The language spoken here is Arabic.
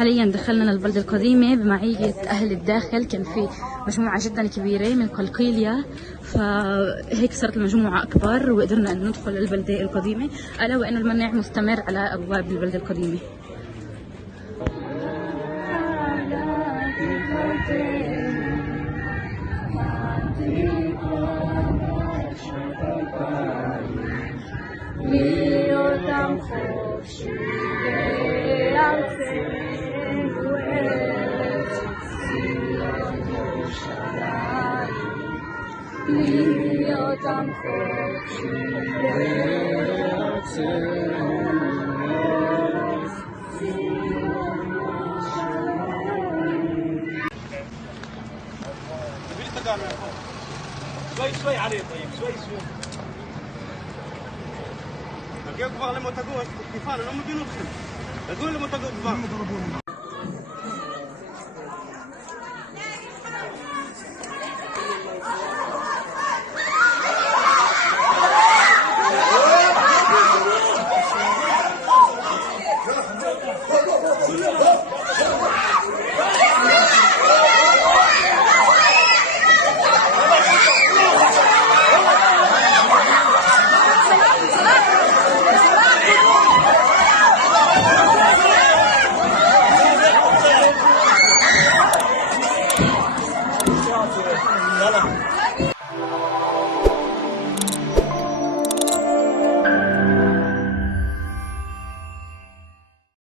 حاليا دخلنا للبلدة القديمة بمعية أهل الداخل. كان في مجموعة جدا كبيرة من قلقيلية، فهيك صارت المجموعة أكبر وقدرنا أن ندخل للبلدة القديمة، ألا وأن المنع مستمر على أبواب البلدة القديمة. شوي عليه. طيب شوي اكبر لما تقول كيفان هم جنوب تقول لما تقول كيفان. لا